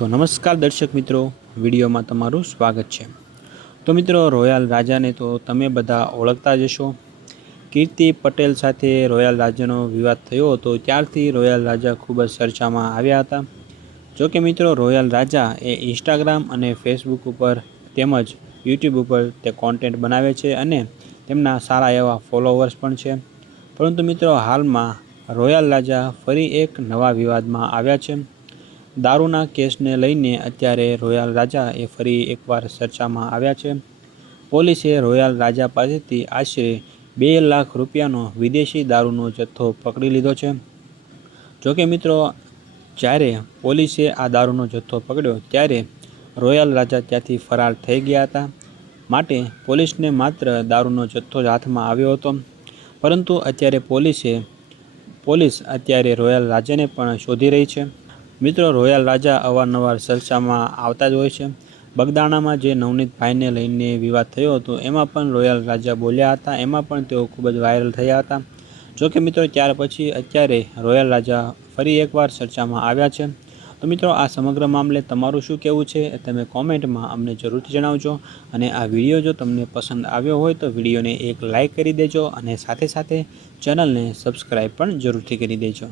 तो नमस्कार दर्शक मित्रों, विडियो में तमारुं स्वागत है। तो मित्रों, रोयल राजा ने तो तमे बधा ओळखता ज हशो। कीर्ति पटेल साथे रोयल राजानो विवाद थयो हतो त्यारथी रोयल राजा खूब ज चर्चामां आव्या हता। जो कि मित्रों, रोयल राजा ए इंस्टाग्राम और फेसबुक पर तेमज यूट्यूब पर ते कॉन्टेंट बनावे छे अने तेमना सारा एवा फॉलोवर्स पण छे। परंतु मित्रों, हाल में रोयल राजा फरी एक नवा विवाद में आव्या छे। दारूना केसने लईने अत्यारे रोयल राजा ए फरी एकवार चर्चामां आव्या छे। पोलीसे रोयल राजा पासेथी आशरे 2 लाख रूपियानो विदेशी दारूनो जत्थो पकड़ी लीधो छे। जो कि मित्रों, ज्यारे पोलीसे आ दारूनो जत्थो पकड्यो त्यारे रोयल राजा त्यांथी फरार थई गया हता। माटे पोलीसने मात्र दारूनो जत्थो ज हाथमां आव्यो हतो। परंतु अत्यारे पोलीस अत्यारे रोयल राजाने पण शोधी रही छे। मित्रों, रोयल राजा अवारनवार चर्चामां आवता ज होय छे। बगदाणामां जे नवनीत भाईने लईने विवाद थयो हतो एमां पण रोयल राजा बोल्या हता, एमां पण तेओ खूब ज वायरल थया हता। जो कि मित्रों, त्यार पछी अत्यारे रोयल राजा फरी एकवार चर्चामां आव्या छे। तो मित्रों, आ समग्र मामले तमारुं शुं कहेवुं छे ए तमे कॉमेंटमां अमने जरूरथी जणावजो। अने आ विडियो जो तमने पसंद आव्यो होय तो विडियोने एक लाइक करी देजो अने साथे साथे चेनलने सब्सक्राइब पण जरूरथी करी देजो।